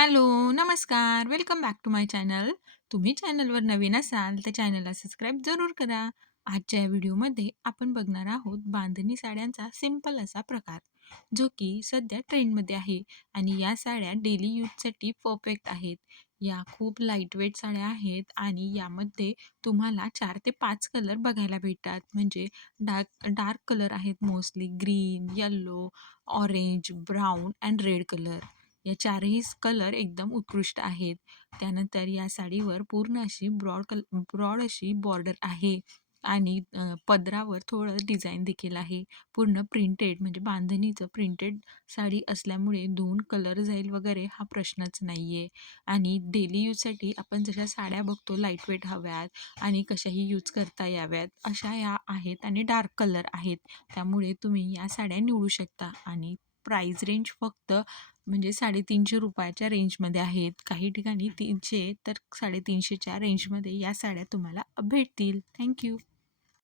Hello, नमस्कार. Welcome back to my channel. तुम्ही चॅनलवर नवीन असाल तर चॅनलला सबस्क्राईब जरूर करा. आजच्या या व्हिडिओमध्ये आपण बघणार आहोत बांधणी साड्यांचा सिंपल असा प्रकार, जो की सध्या ट्रेंडमध्ये आहे आणि या साड्या डेली यूजसाठी परफेक्ट आहेत. या खूप लाईटवेट साड्या आहेत आणि यामध्ये तुम्हाला 4 ते 5 कलर बघायला भेटतात. म्हणजे डार्क डार्क कलर आहेत mostly green, yellow, orange, brown and red colour. या चारही कलर एकदम उत्कृष्ट आहेत. त्यानंतर या साडीवर पूर्ण अशी ब्रॉड अशी बॉर्डर आहे आणि पदरावर थोडं डिझाइन देखील आहे. पूर्ण प्रिंटेड म्हणजे बांधणीचं प्रिंटेड साडी असल्यामुळे धुवून कलर जाईल वगैरे हा प्रश्नच नाहीये. आणि डेली यूजसाठी आपण जशा साड्या बघतो लाईटवेट हव्यात आणि कशाही यूज करता याव्यात अशा या आहेत आणि डार्क कलर आहेत. त्यामुळे तुम्ही या साड्या निवडू शकता आणि प्राईस रेंज फक्त म्हणजे ₹350च्या रेंजमध्ये आहेत. काही ठिकाणी 300 तर 350च्या रेंजमध्ये या साड्या तुम्हाला भेटतील. Thank you.